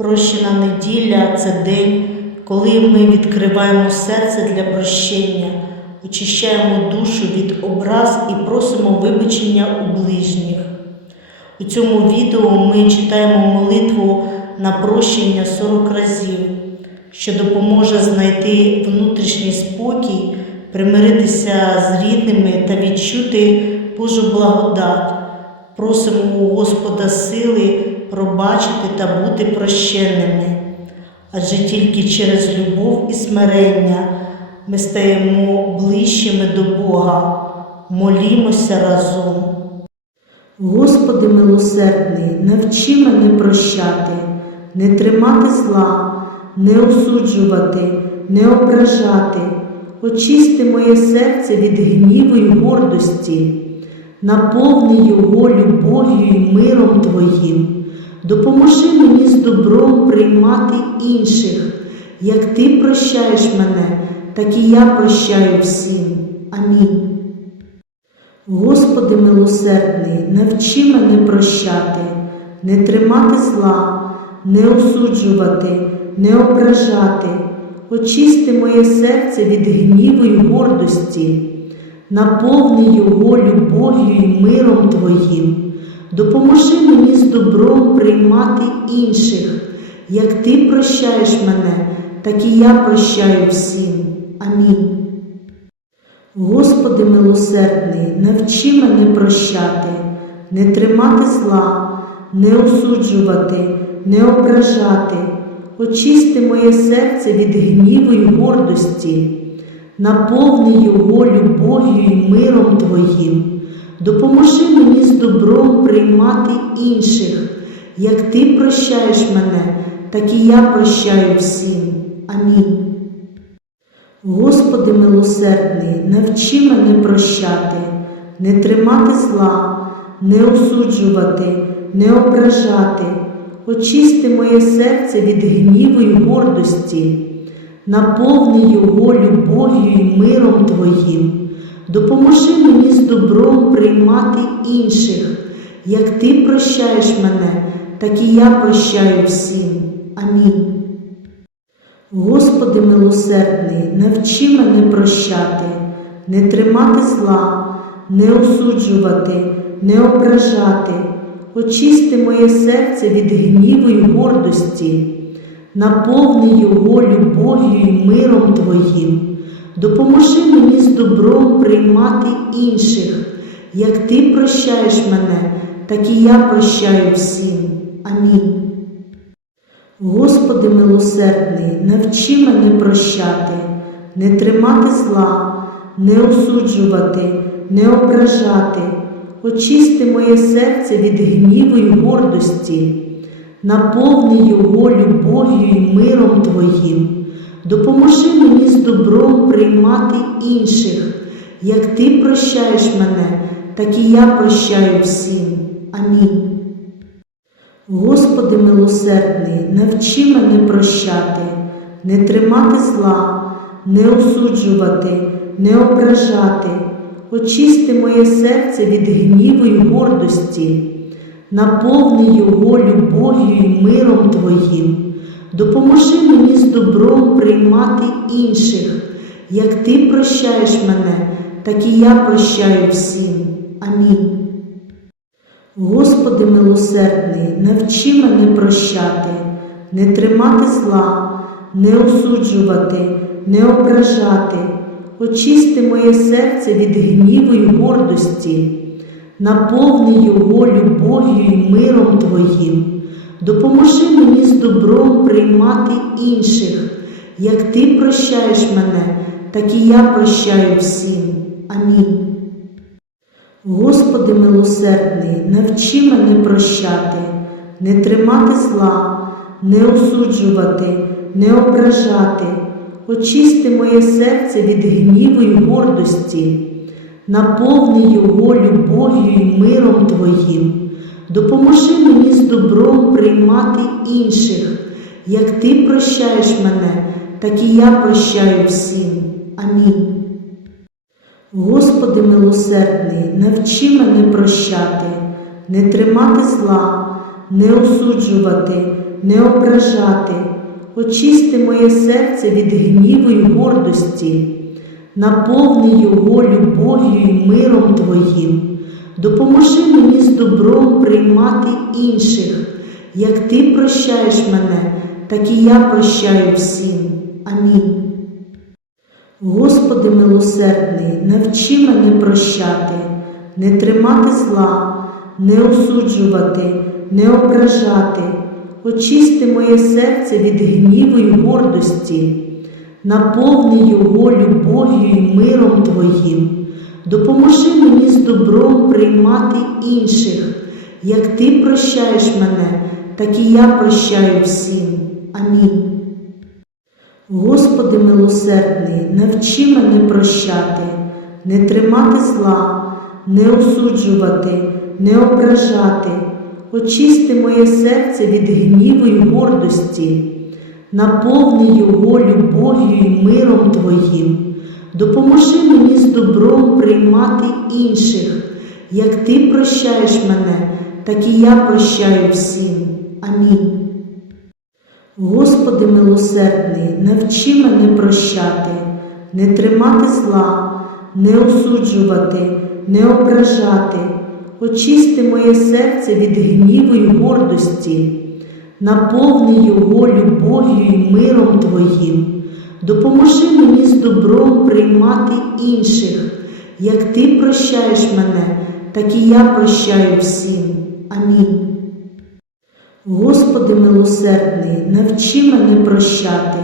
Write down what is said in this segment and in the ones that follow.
Прощена неділя це день, коли ми відкриваємо серце для прощення, очищаємо душу від образ і просимо вибачення у ближніх. У цьому відео ми читаємо молитву на прощення 40 разів, що допоможе знайти внутрішній спокій, примиритися з рідними та відчути Божу благодать. Просимо у Господа сили пробачити та бути прощенними. Адже тільки через любов і смирення ми стаємо ближчими до Бога, молімося разом. Господи милосердний, навчи мене прощати, не тримати зла, не осуджувати, не ображати, очисти моє серце від гніву й гордості, наповни його любов'ю й миром Твоїм, допоможи мені з добром приймати інших, як Ти прощаєш мене, так і я прощаю всім. Амінь. Господи милосердний, навчи мене прощати, не тримати зла, не осуджувати, не ображати, очисти моє серце від гніву й гордості, наповни його любов'ю й миром Твоїм, допоможи мені з добром приймати інших, як Ти прощаєш мене, так і я прощаю всім. Амінь. Господи милосердний, навчи мене прощати, не тримати зла, не осуджувати, не ображати, очисти моє серце від гніву й гордості, наповни його любов'ю й миром Твоїм, допоможи мені з добром приймати інших, як Ти прощаєш мене, так і я прощаю всім. Амінь. Господи милосердний, навчи мене прощати, не тримати зла, не осуджувати, не ображати, очисти моє серце від гніву й гордості, наповни його любов'ю й миром Твоїм, допоможи мені з добром приймати інших, як Ти прощаєш мене, так і я прощаю всім. Амінь. Господи милосердний, навчи мене прощати, не тримати зла, не осуджувати, не ображати, очисти моє серце від гніву й гордості, наповни його любов'ю й миром Твоїм, допоможи мені з добром приймати інших, як Ти прощаєш мене, так і я прощаю всім. Амінь. Господи милосердний, навчи мене прощати, не тримати зла, не осуджувати, не ображати, очисти моє серце від гніву й гордості, наповни його любов'ю й миром Твоїм, допоможи мені з добром приймати інших, як Ти прощаєш мене, так і я прощаю всім. Амінь. Господи милосердний, навчи мене прощати, не тримати зла, не осуджувати, не ображати, очисти моє серце від гніву й гордості, наповни його любов'ю й миром Твоїм, допоможи мені з добром приймати інших, як Ти прощаєш мене, так і я прощаю всім. Амінь. Господи милосердний, навчи мене прощати, не тримати зла, не осуджувати, не ображати, очисти моє серце від гніву й гордості, наповни його любов'ю й миром Твоїм, допоможи мені з добром приймати інших, як Ти прощаєш мене, так і я прощаю всім. Амінь. Господи милосердний, навчи мене прощати, не тримати зла, не осуджувати, не ображати, очисти моє серце від гніву й гордості, наповни його любов'ю й миром Твоїм, допоможи мені з добром приймати інших, як Ти прощаєш мене, так і я прощаю всім. Амінь. Господи милосердний, навчи мене прощати, не тримати зла, не осуджувати, не ображати, очисти моє серце від гніву й гордості, наповни його любов'ю й миром Твоїм, допоможи мені з добром приймати інших, як Ти прощаєш мене, так і я прощаю всім. Амінь. Господи милосердний, навчи мене прощати, не тримати зла, не осуджувати, не ображати, очисти моє серце від гніву й гордості, наповни його любов'ю й миром Твоїм, допоможи мені з добром приймати інших, як Ти прощаєш мене, так і я прощаю всім. Амінь. Господи милосердний, навчи мене прощати, не тримати зла, не осуджувати, не ображати, очисти моє серце від гніву й гордості, наповни його любов'ю й миром Твоїм, допоможи мені з добром приймати інших, як Ти прощаєш мене, так і я прощаю всім. Амінь. Господи милосердний, навчи мене прощати, не тримати зла, не осуджувати, не ображати, очисти моє серце від гніву й гордості, наповни його любов'ю й миром Твоїм, допоможи мені з добром приймати інших, як Ти прощаєш мене, так і я прощаю всім. Амінь. Господи милосердний, навчи мене прощати,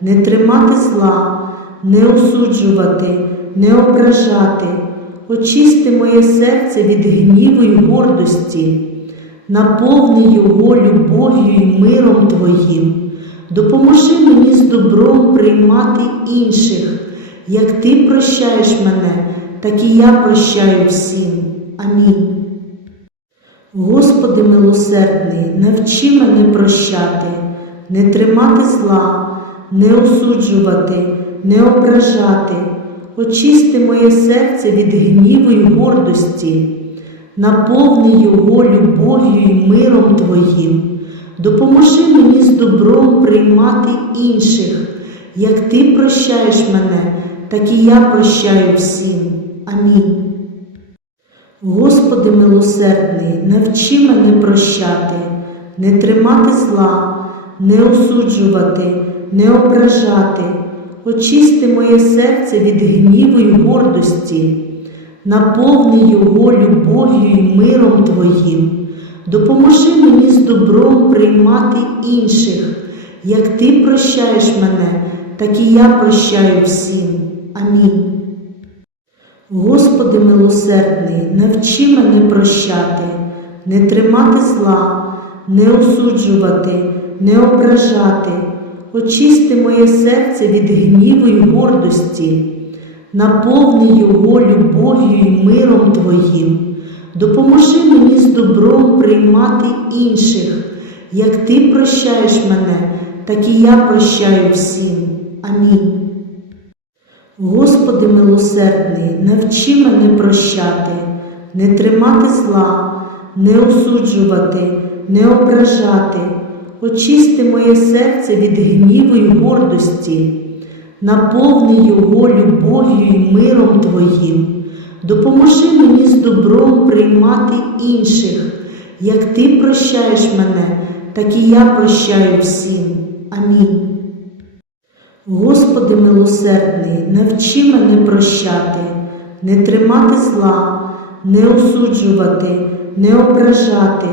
не тримати зла, не осуджувати, не ображати, очисти моє серце від гніву й гордості, наповни його любов'ю й миром Твоїм, допоможи мені з добром приймати інших, як Ти прощаєш мене, так і я прощаю всім. Амінь. Господи милосердний, навчи мене прощати, не тримати зла, не осуджувати, не ображати, очисти моє серце від гніву й гордості, наповни його любов'ю й миром Твоїм, допоможи мені з добром приймати інших, як Ти прощаєш мене, так і я прощаю всім. Амінь. Господи милосердний, навчи мене прощати, не тримати зла, не осуджувати, не ображати, очисти моє серце від гніву й гордості, наповни його любов'ю й миром Твоїм, допоможи мені з добром приймати інших, як Ти прощаєш мене, так і я прощаю всім. Амінь. Господи милосердний, навчи мене прощати, не тримати зла, не осуджувати, не ображати, очисти моє серце від гніву й гордості, наповни його любов'ю й миром Твоїм, допоможи мені добром приймати інших, як Ти прощаєш мене, так і я прощаю всім. Амінь. Господи милосердний, навчи мене прощати, не тримати зла, не осуджувати, не ображати, очисти моє серце від гніву й гордості, наповни його любов'ю й миром Твоїм, допоможи мені з добром приймати інших, як Ти прощаєш мене, так і я прощаю всім. Амінь. Господи милосердний, навчи мене прощати, не тримати зла, не осуджувати, не ображати,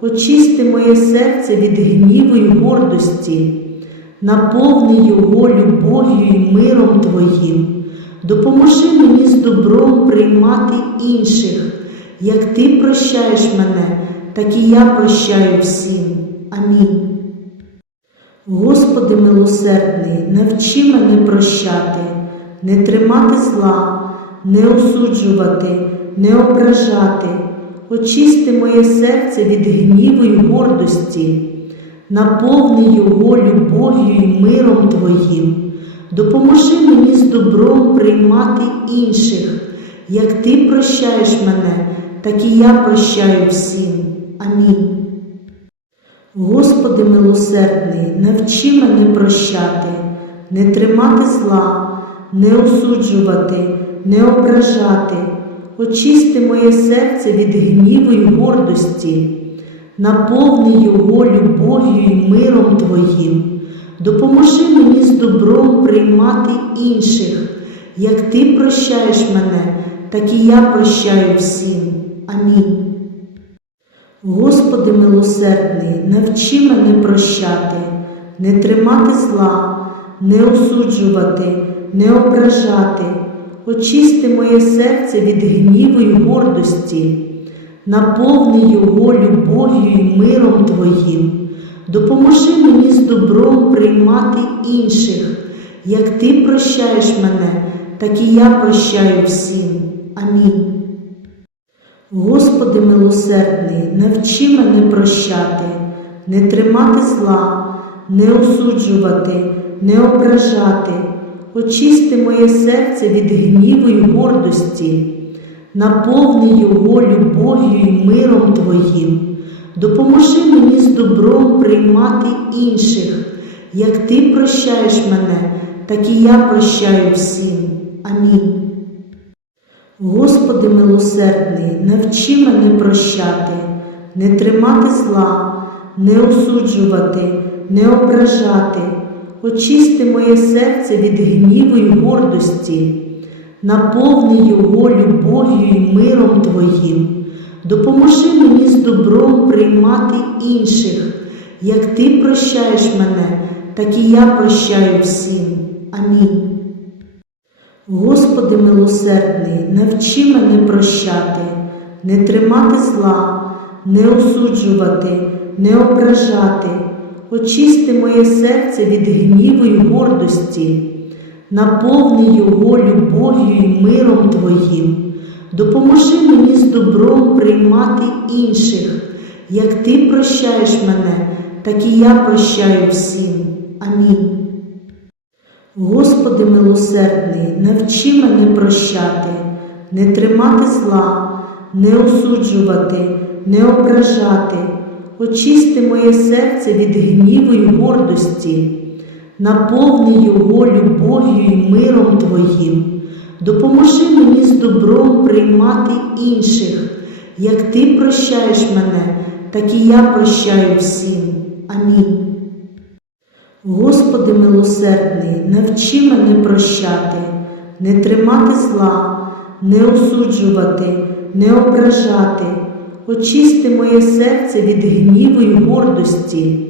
очисти моє серце від гніву й гордості, наповни його любов'ю й миром Твоїм, допоможи мені з добром приймати інших, як Ти прощаєш мене, так і я прощаю всім. Амінь. Господи милосердний, навчи мене прощати, не тримати зла, не осуджувати, не ображати, очисти моє серце від гніву й гордості, наповни його любов'ю й миром Твоїм, допоможи мені з добром приймати інших, як Ти прощаєш мене, так і я прощаю всім. Амінь. Господи милосердний, навчи мене прощати, не тримати зла, не осуджувати, не ображати, очисти моє серце від гніву й гордості, наповни його любов'ю й миром Твоїм, допоможи мені з добром приймати інших, як Ти прощаєш мене, так і я прощаю всім. Амінь. Господи милосердний, навчи мене прощати, не тримати зла, не осуджувати, не ображати, очисти моє серце від гніву й гордості, наповни його любов'ю й миром Твоїм, допоможи мені з добром приймати інших, як Ти прощаєш мене, так і я прощаю всім. Амінь. Господи милосердний, навчи мене прощати, не тримати зла, не осуджувати, не ображати, очисти моє серце від гніву й гордості, наповни його любов'ю й миром Твоїм, допоможи мені з добром приймати інших, як Ти прощаєш мене, так і я прощаю всім. Амінь. Господи милосердний, навчи мене прощати, не тримати зла, не осуджувати, не ображати, очисти моє серце від гніву й гордості, наповни його любов'ю й миром Твоїм, допоможи мені з добром приймати інших, як Ти прощаєш мене, так і я прощаю всім. Амінь. Господи милосердний, навчи мене прощати, не тримати зла, не осуджувати, не ображати, очисти моє серце від гніву й гордості, наповни його любов'ю й миром Твоїм, допоможи мені з добром приймати інших, як Ти прощаєш мене, так і я прощаю всім. Амінь. Господи милосердний, навчи мене прощати, не тримати зла, не осуджувати, не ображати, очисти моє серце від гніву й гордості, наповни його любов'ю й миром Твоїм, допоможи мені з добром приймати інших, як Ти прощаєш мене, так і я прощаю всім. Амінь. Господи милосердний, навчи мене прощати, не тримати зла, не осуджувати, не ображати, очисти моє серце від гніву й гордості,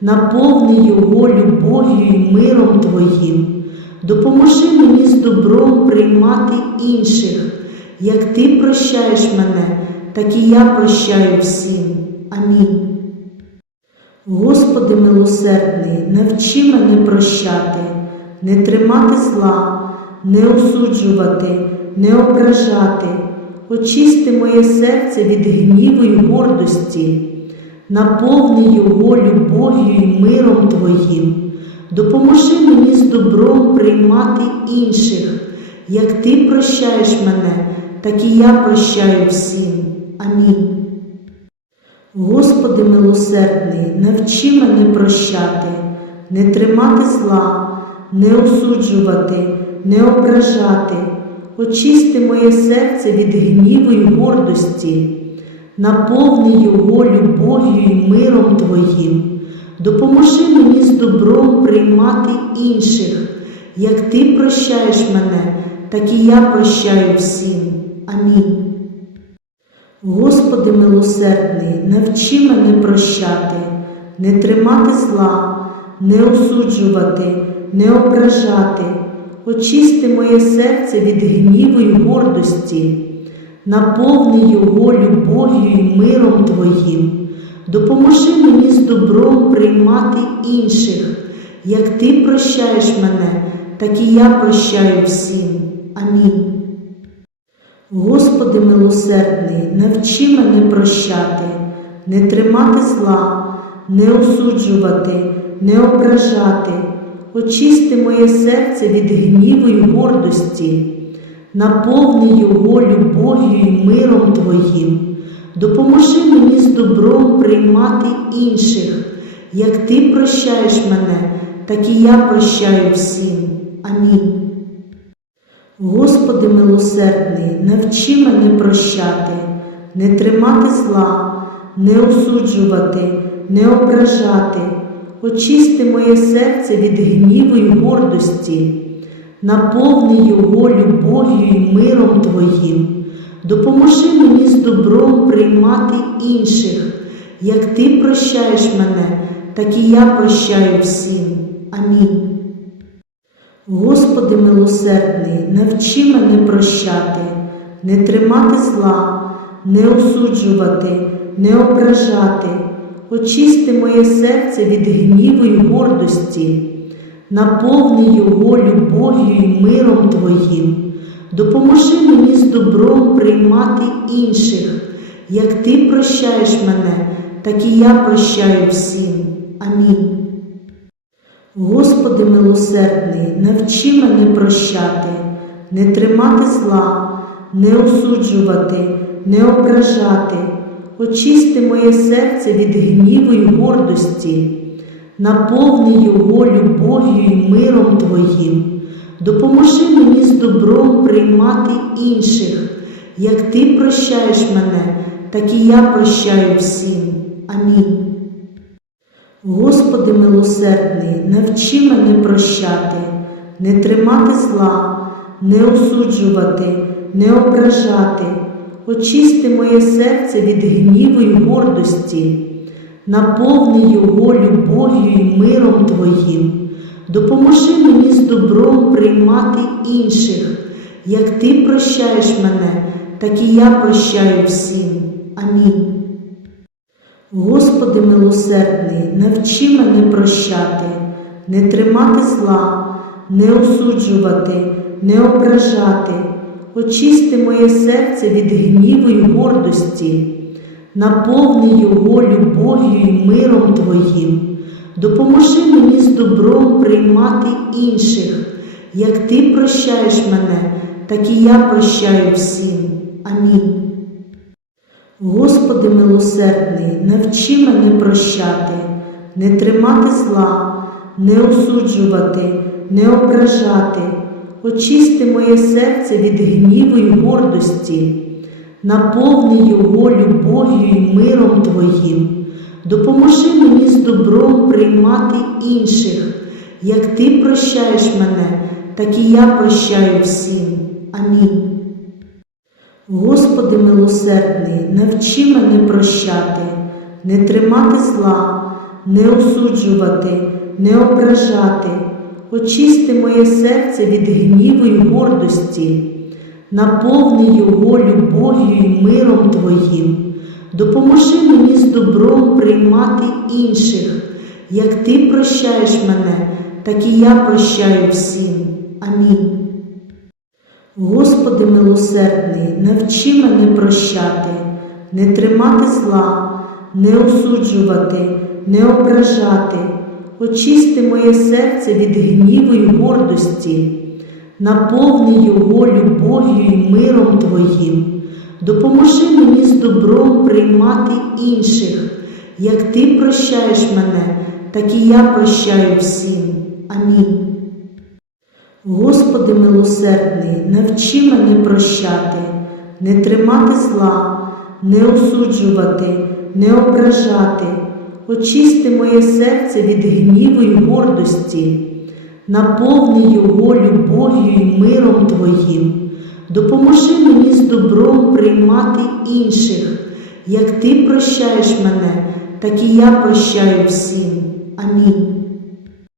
наповни його любов'ю й миром Твоїм, допоможи мені з добром приймати інших, як Ти прощаєш мене, так і я прощаю всім. Амінь. Господи милосердний, навчи мене прощати, не тримати зла, не осуджувати, не ображати, очисти моє серце від гніву й гордості, наповни його любов'ю й миром Твоїм, допоможи мені з добром приймати інших, як Ти прощаєш мене, так і я прощаю всім. Амінь. Господи милосердний, навчи мене прощати, не тримати зла, не осуджувати, не ображати, очисти моє серце від гніву й гордості, наповни його любов'ю й миром Твоїм, допоможи мені з добром приймати інших, як Ти прощаєш мене, так і я прощаю всім. Амінь. Господи милосердний, навчи мене прощати, не тримати зла, не осуджувати, не ображати, очисти моє серце від гніву й гордості, наповни його любов'ю й миром Твоїм, допоможи мені з добром приймати інших, як Ти прощаєш мене, так і я прощаю всім. Амінь. Господи милосердний, навчи мене прощати, не тримати зла, не осуджувати, не ображати, очисти моє серце від гніву й гордості, наповни його любов'ю й миром Твоїм, Допоможи мені з добром приймати інших, як ти прощаєш мене, так і я прощаю всім. Амінь. Господи милосердний, навчи мене прощати, не тримати зла, не осуджувати, не ображати, очисти моє серце від гніву й гордості, наповни його любов'ю й миром Твоїм, допоможи мені з добром приймати інших, як Ти прощаєш мене, так і я прощаю всім. Амінь. Господи милосердний, навчи мене прощати, не тримати зла, не осуджувати, не ображати, очисти моє серце від гніву й гордості, наповни його любов'ю й миром Твоїм, допоможи мені з добром приймати інших, як Ти прощаєш мене, так і я прощаю всім. Амінь. Господи милосердний, навчи мене прощати, не тримати зла, не осуджувати, не ображати, очисти моє серце від гніву й гордості, наповни його любов'ю й миром Твоїм, допоможи мені з добром приймати інших, як Ти прощаєш мене, так і я прощаю всім. Амінь. Господи милосердний, навчи мене прощати, не тримати зла, не осуджувати, не ображати, очисти моє серце від гніву й гордості, наповни його любов'ю й миром Твоїм, допоможи мені з добром приймати інших, як Ти прощаєш мене, так і я прощаю всім. Амінь. Господи милосердний, навчи мене прощати, не тримати зла, не осуджувати, не ображати, очисти моє серце від гніву й гордості, наповни його любов'ю й миром Твоїм, допоможи мені з добром приймати інших, як Ти прощаєш мене, так і я прощаю всім. Амінь. Господи милосердний, навчи мене прощати, не тримати зла, не осуджувати, не ображати, очисти моє серце від гніву й гордості, наповни його любов'ю й миром Твоїм, допоможи мені з добром приймати інших, як Ти прощаєш мене, так і я прощаю всім. Амінь. Господи милосердний, навчи мене прощати, не тримати зла, не осуджувати, не ображати, очисти моє серце від гніву й гордості, наповни його любов'ю й миром Твоїм, допоможи мені з добром приймати інших, як Ти прощаєш мене, так і я прощаю всім. Амінь. Господи милосердний, навчи мене прощати, не тримати зла, не осуджувати, не ображати, очисти моє серце від гніву й гордості, наповни його любов'ю й миром Твоїм, допоможи мені з добром приймати інших, як Ти прощаєш мене, так і я прощаю всім. Амінь. Господи милосердний, навчи мене прощати, не тримати зла, не осуджувати, не ображати, очисти моє серце від гніву й гордості, наповни його любов'ю й миром Твоїм, допоможи мені з добром приймати інших, як Ти прощаєш мене, так і я прощаю всім. Амінь.